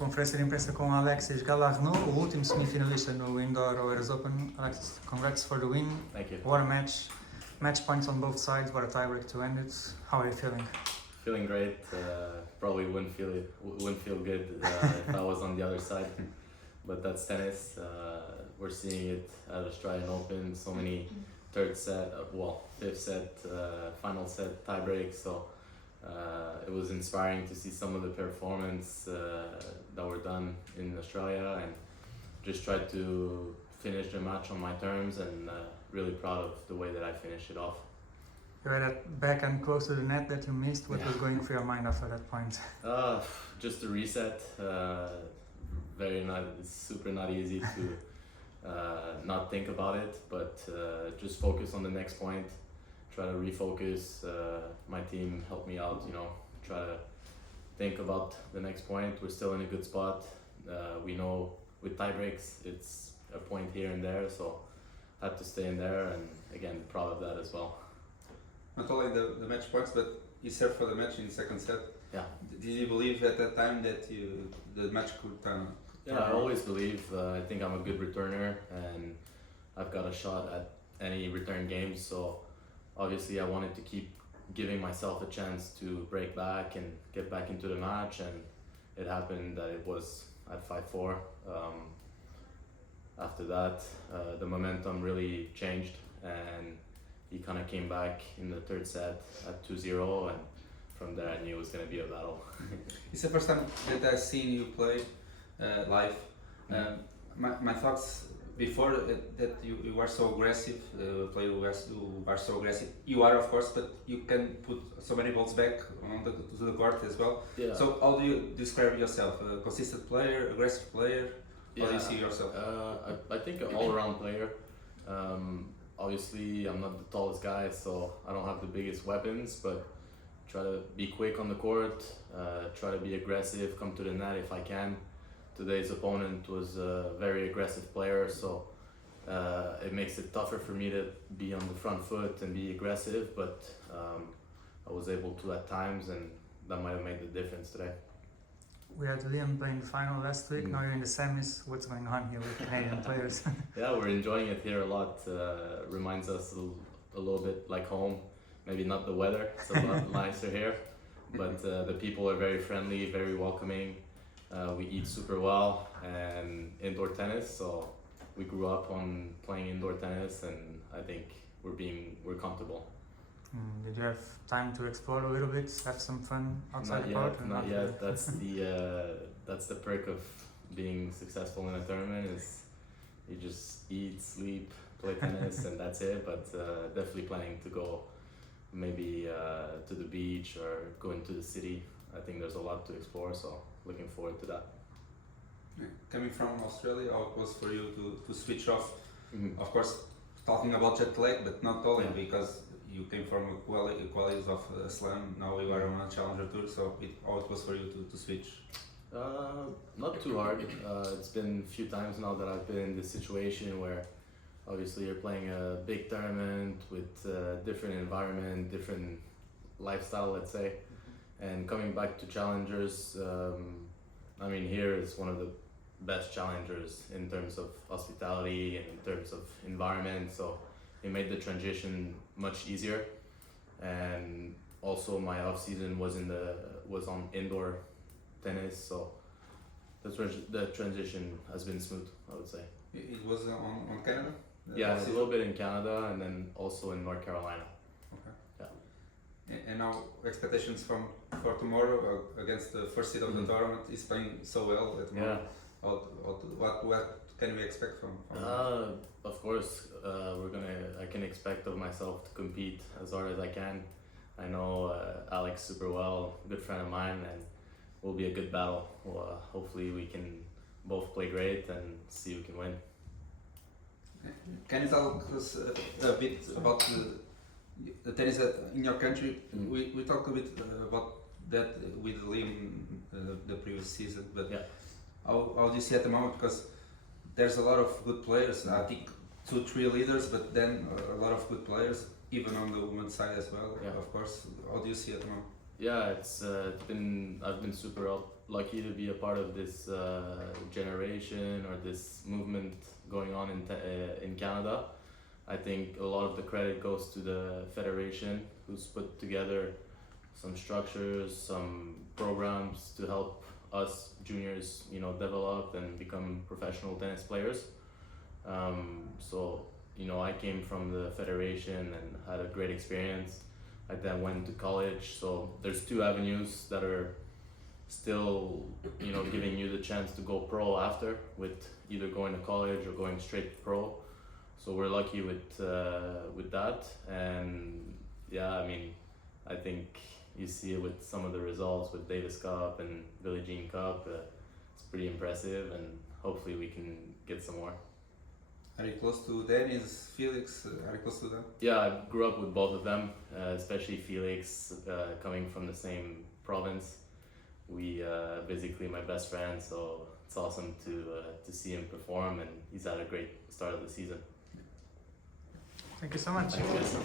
Conferência de imprensa com Alexis Galarneau, o último semifinalista no Indoor Oeiras Open. Alexis, congrats for the win. Thank you. What a match. Match points on both sides, what a tiebreak to end it. How are you feeling? Feeling great. Probably wouldn't feel good if I was on the other side. But that's tennis. We're seeing it at Australian Open. So many fifth set, final set tie breaks. So it was inspiring to see some of the performance that were done in Australia, and just tried to finish the match on my terms, and really proud of the way that I finished it off. You had that backhand close to the net that you missed. What was going through your mind after that point? Just a reset. It's super not easy to not think about it, but just focus on the next point. Try to refocus. My team helped me out, try to think about the next point. We're still in a good spot. We know with tie breaks, it's a point here and there, so had to stay in there, and again, proud of that as well. Not only the match points, but you served for the match in the second set. Yeah. Did you believe at that time that the match could turn? Yeah, I always believe. I think I'm a good returner, and I've got a shot at any return game. So obviously, I wanted to keep giving myself a chance to break back and get back into the match, and it happened that it was at 5-4. After that, the momentum really changed, and he kind of came back in the third set at 2-0, and from there I knew it was going to be a battle. It's the first time that I've seen you play live. My thoughts before that you were so aggressive, player who are so aggressive. You are, of course, but you can put so many balls back to the court as well. Yeah. So how do you describe yourself? A consistent player, aggressive player? How do you see yourself? I think an all-around player. Obviously, I'm not the tallest guy, so I don't have the biggest weapons, but try to be quick on the court, try to be aggressive, come to the net if I can. Today's opponent was a very aggressive player, so it makes it tougher for me to be on the front foot and be aggressive, but I was able to at times, and that might have made the difference today. We had Liam playing the final last week. Now you're in the semis. What's going on here with Canadian players? Yeah, we're enjoying it here a lot. Reminds us a little bit like home. Maybe not the weather, it's a lot nicer here, but the people are very friendly, very welcoming. We eat super well, and indoor tennis, so we grew up on playing indoor tennis, and I think we're comfortable. Did you have time to explore a little bit, have some fun outside the court? Not yet. That's the perk of being successful in a tournament, is you just eat, sleep, play tennis, and that's it. But definitely planning to go maybe to the beach or go into the city. I think there's a lot to explore, so looking forward to that. Coming from Australia, how it was for you to switch off? Of course, talking about jet lag, but not only, because you came from qualities of slam. Now you are on a challenger tour, so how it was for you to switch? Not too hard. It's been a few times now that I've been in this situation where obviously you're playing a big tournament with different environment, different lifestyle, let's say, and coming back to challengers. Here is one of the best challengers in terms of hospitality and in terms of environment, so it made the transition much easier. And also my off season was on indoor tennis, so the transition has been smooth, I would say. It was on Canada? Yeah, a little bit in Canada, and then also in North Carolina. Okay. Yeah. And now expectations for tomorrow against the first seed of the tournament. Is playing so well at the moment. What can we expect from Of course, I can expect of myself to compete as hard as I can. I know Alex super well, good friend of mine, and will be a good battle. Hopefully we can both play great and see who can win. Can you tell us a bit about the tennis in your country? We talked a bit about that with Liam the previous season, but how do you see at the moment? Because there's a lot of good players. I think 2-3 leaders, but then a lot of good players, even on the women's side as well. Of course. How do you see it now? Yeah, I've been super lucky to be a part of this generation or this movement going on in Canada. I think a lot of the credit goes to the federation, who's put together some structures, some programs to help us juniors, you know, develop and become professional tennis players. So, you know, I came from the federation and had a great experience. I then went to college. So there's two avenues that are still, you know, giving you the chance to go pro after, with either going to college or going straight to pro. So we're lucky with that, and yeah, I mean, I think you see it with some of the results with Davis Cup and Billie Jean Cup. It's pretty impressive, and hopefully we can get some more. Are you close to Dennis, Felix? Are you close to them? Yeah, I grew up with both of them, especially Felix, coming from the same province. We basically my best friend, so it's awesome to see him perform, and he's had a great start of the season. Thank you so much. Thank you.